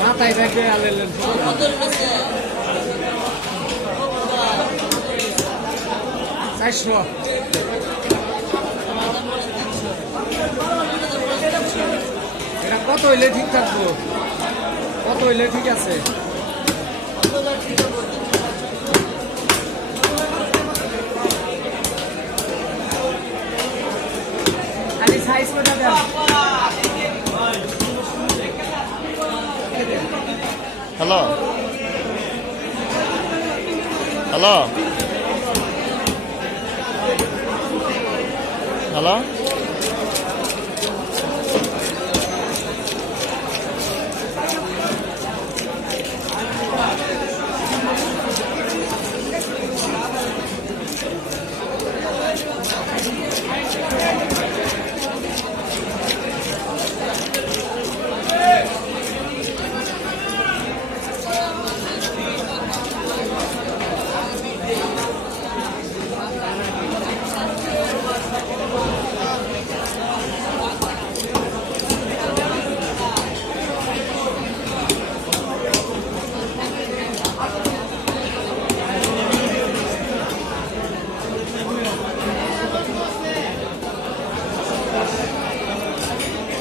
মাথায় রেখে আলেলেন চারশো এটা কত হইলে ঠিক থাকবো কত হইলে ঠিক আছে খালি সাইজ করে দেন hello hello hello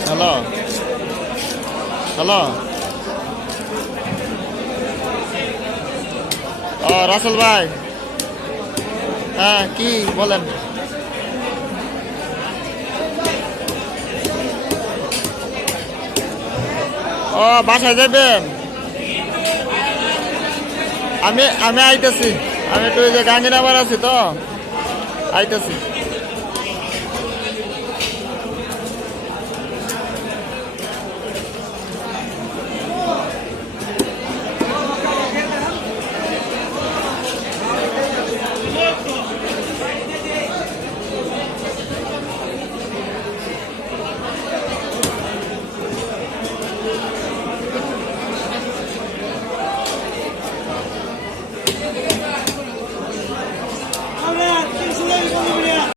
hello hello ও রাসেল ভাই হ্যাঁ কি বলেন ও বাসায় যাবেন আমি আইতেছি আমি একটু গান্ধীনগর আছি তো আইতেছি